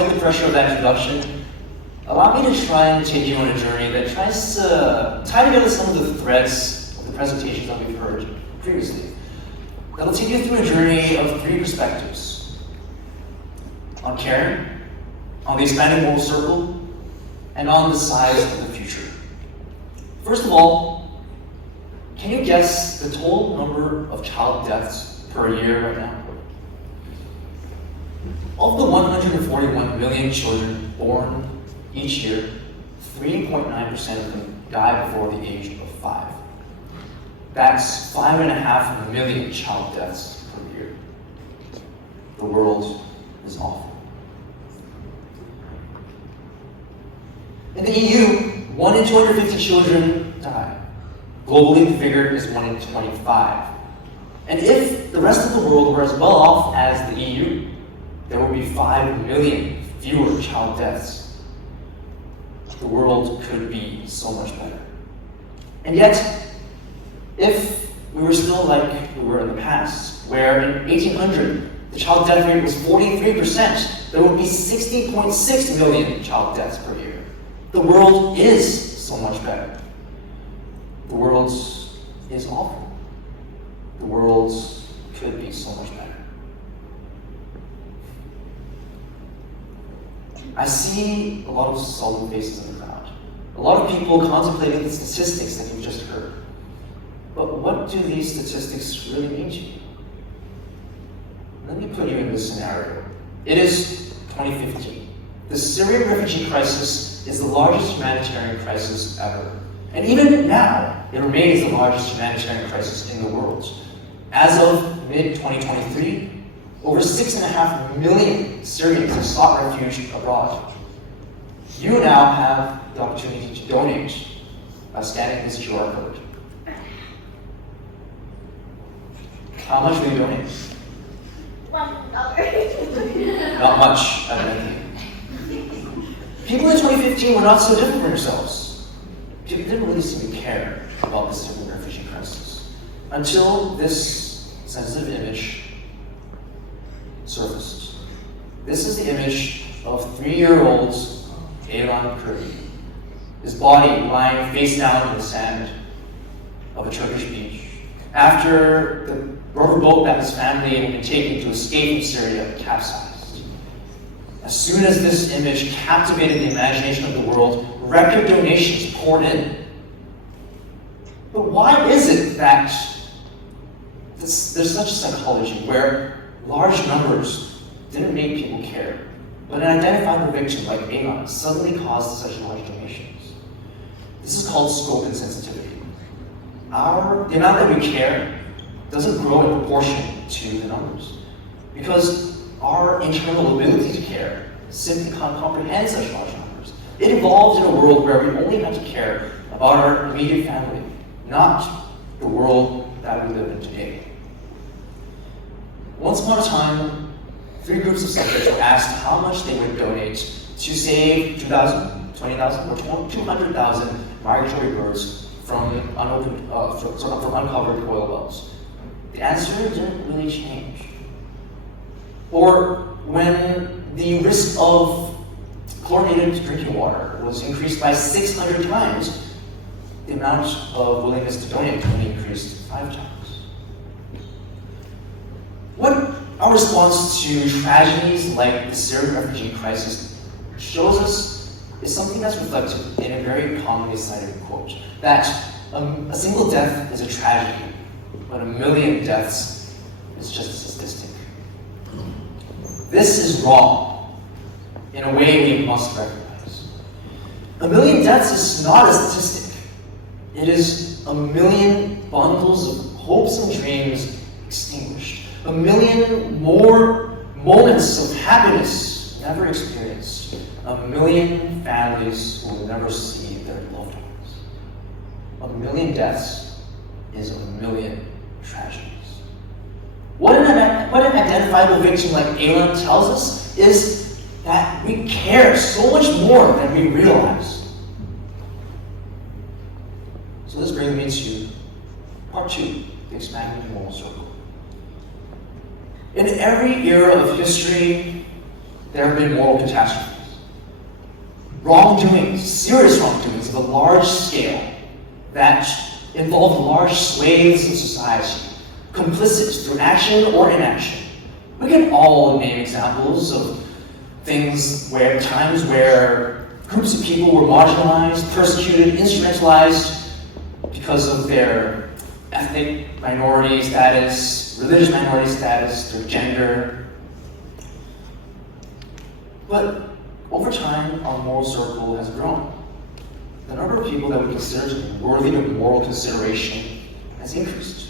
despite the pressure of that introduction, allow me to try and take you on a journey that tries to tie together some of the threads of the presentations that we've heard previously. That'll take you through a journey of 3 perspectives: on caring, on the expanding moral circle, and on the size of the future. First of all, can you guess the total number of child deaths per year right now? Of the 141 million children born each year, 3.9% of them die before the age of 5. That's 5.5 million child deaths per year. The world is awful. In the EU, 1 in 250 children die. Globally, the figure is 1 in 25. And if the rest of the world were as well off as the EU, there would be 5 million fewer child deaths. The world could be so much better. And yet, if we were still like we were in the past, where in 1800 the child death rate was 43%, there would be 60.6 million child deaths per year. The world is so much better. The world is awful. The world could be so much better. I see a lot of solemn faces in the crowd. A lot of people contemplating the statistics that you've just heard. But what do these statistics really mean to you? Let me put you in this scenario. It is 2015. The Syrian refugee crisis is the largest humanitarian crisis ever. And even now, it remains the largest humanitarian crisis in the world. As of mid-2023, over 6.5 million Syrians have sought refuge abroad. You now have the opportunity to donate by scanning this QR code. How much will you donate? $1. Not much, evidently. People in 2015 were not so different from themselves. People didn't really seem to care about the Syrian refugee crisis until this sensitive image surfaced. This is the image of 3-year-old Aylan Kurdi. His body lying face down in the sand of a Turkish beach after the rubber boat that his family had been taken to escape from Syria capsized. As soon as this image captivated the imagination of the world, record donations poured in. But why is it that there's such a psychology where large numbers didn't make people care, but an identifiable victim like Aylan suddenly caused such large donations? This is called scope insensitivity. The amount that we care doesn't grow in proportion to the numbers, because our internal ability to care simply can't comprehend such large numbers. It evolved in a world where we only had to care about our immediate family, not the world that we live in today. Once upon a time, 3 groups of subjects were asked how much they would donate to save 2,000, 20,000, or 200,000 migratory birds from uncovered oil wells. The answer didn't really change. Or when the risk of chlorinated drinking water was increased by 600 times, the amount of willingness to donate only increased 5 times. What our response to tragedies like the Syrian refugee crisis shows us is something that's reflected in a very commonly cited quote, that a single death is a tragedy, but 1 million deaths is just a statistic. This is wrong in a way we must recognize. 1 million deaths is not a statistic. It is 1 million bundles of hopes and dreams extinguished. 1 million more moments of happiness never experienced. 1 million families who will never see their loved ones. 1 million deaths is 1 million tragedies. What an identifiable victim like Aylan tells us is that we care so much more than we realize. So this brings me to part 2, the expanding moral circle. In every era of history, there have been moral catastrophes. Wrongdoings, serious wrongdoings of a large scale that involved large swathes of society, complicit through action or inaction. We can all name examples of times where groups of people were marginalized, persecuted, instrumentalized because of their ethnic minority status, religious minority status, their gender. But over time, our moral circle has grown. The number of people that we consider to be worthy of moral consideration has increased.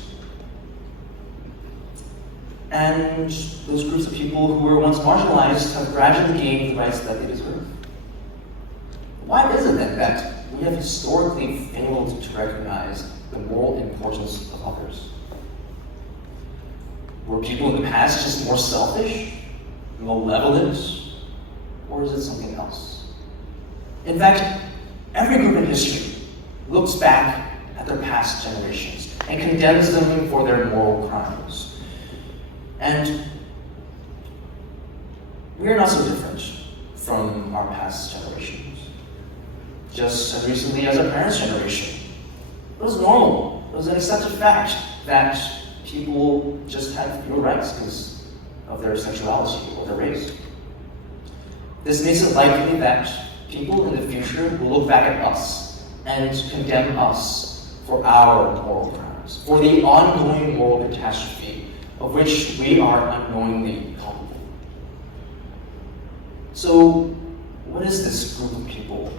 And those groups of people who were once marginalized have gradually gained the rights that they deserve. Why is it then that we have historically failed to recognize the moral importance of others? Were people in the past just more selfish, malevolent, or is it something else? In fact, every group in history looks back at their past generations and condemns them for their moral crimes. And we are not so different from our past generations. Just as recently as our parents' generation, it was normal. It was an accepted fact that people just had fewer rights because of their sexuality or their race. This makes it likely that people in the future will look back at us and condemn us for our moral crimes, for the ongoing moral catastrophe of which we are unknowingly culpable. So, what is this group of people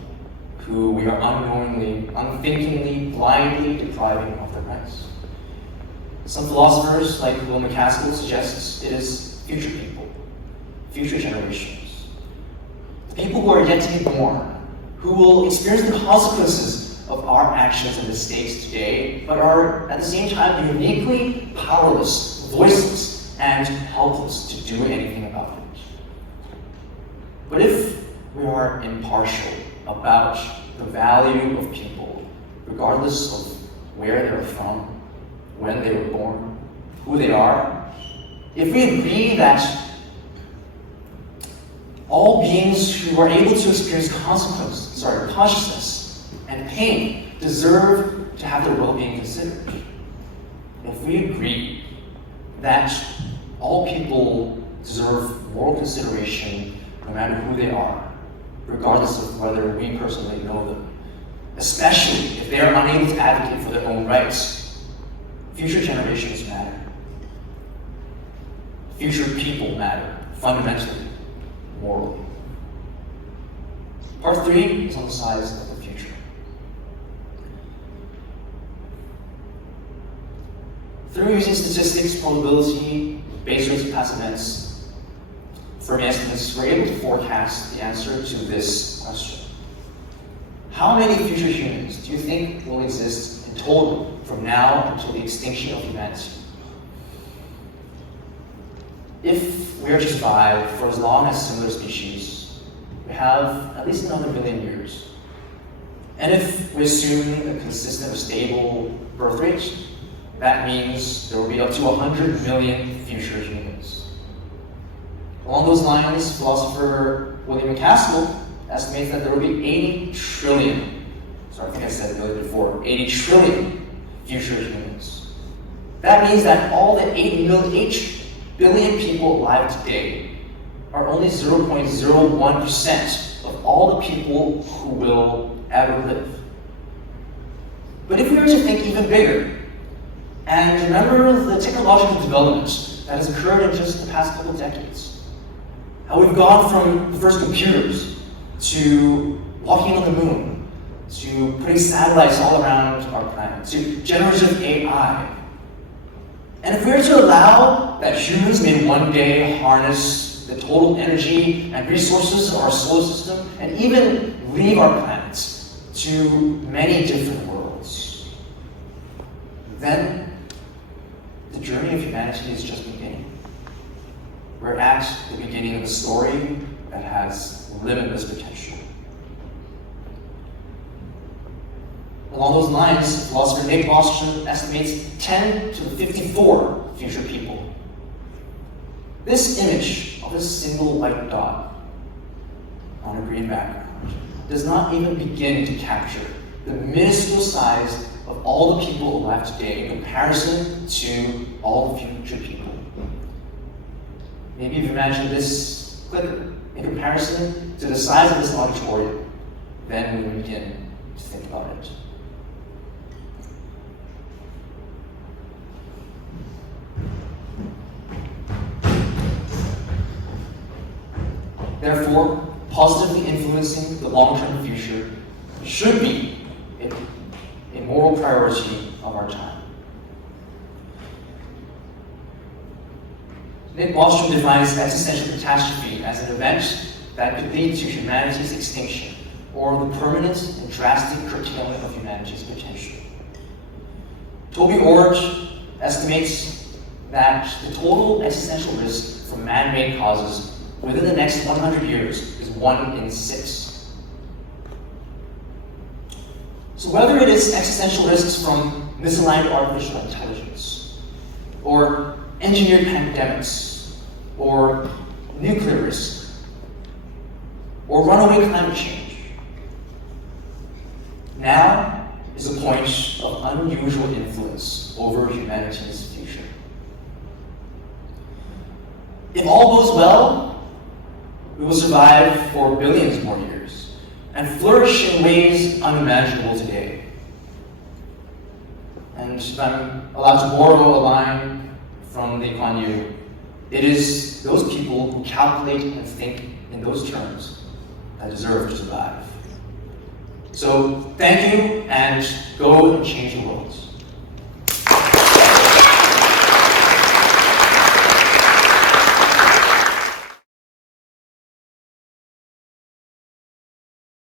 who we are unknowingly, unthinkingly, blindly depriving of their rights? Some philosophers, like Will MacAskill, suggest it is future people, future generations. The people who are yet to be born, who will experience the consequences of our actions and mistakes today, but are at the same time uniquely powerless, voiceless, and helpless to do anything about it. But if we are impartial about the value of people, regardless of where they're from, when they were born, who they are, if we agree that all beings who are able to experience consciousness and pain deserve to have their well-being considered, if we agree that all people deserve moral consideration no matter who they are, regardless of whether we personally know them, especially if they are unable to advocate for their own rights, future generations matter. Future people matter, fundamentally, morally. Part 3 is on the sides of the future. Through using statistics, probability, base rates of past events, Fermi estimates, we're able to forecast the answer to this question. How many future humans do you think will exist in total from now until the extinction of humanity? If we are to survive for as long as similar species, we have at least another 1 million years. And if we assume a consistent or stable birth rate, that means there will be up to 100 million future humans. Along those lines, philosopher William MacAskill estimates that there will be 80 trillion, sorry, I think I said million before, 80 trillion future humans. That means that all the 8 billion people alive today are only 0.01% of all the people who will ever live. But if we were to think even bigger, and remember the technological development that has occurred in just the past couple decades, how we've gone from the first computers to walking on the moon, to putting satellites all around our planet, to generative AI. And if we were to allow that humans may one day harness the total energy and resources of our solar system and even leave our planet to many different worlds, then the journey of humanity is just beginning. We're at the beginning of a story that has limitless potential. Along those lines, philosopher Nick Bostrom estimates 10 to the 54 future people. This image of a single white dot on a green background does not even begin to capture the minuscule size of all the people alive today in comparison to all the future people. Maybe if you imagine this clicker in comparison to the size of this auditorium, then we will begin to think about it. Therefore, positively influencing the long-term future should be a moral priority of our time. Nick Bostrom defines existential catastrophe as an event that could lead to humanity's extinction or the permanent and drastic curtailment of humanity's potential. Toby Ord estimates that the total existential risk from man-made causes within the next 100 years is 1 in 6. So whether it is existential risks from misaligned artificial intelligence, or engineered pandemics, or nuclear risk, or runaway climate change, now is a point of unusual influence over humanity's future. If all goes well, we will survive for billions more years and flourish in ways unimaginable today. And if I'm allowed to borrow a line from Lee Kuan Yew, it is those people who calculate and think in those terms that deserve to survive. So thank you, and go and change the world.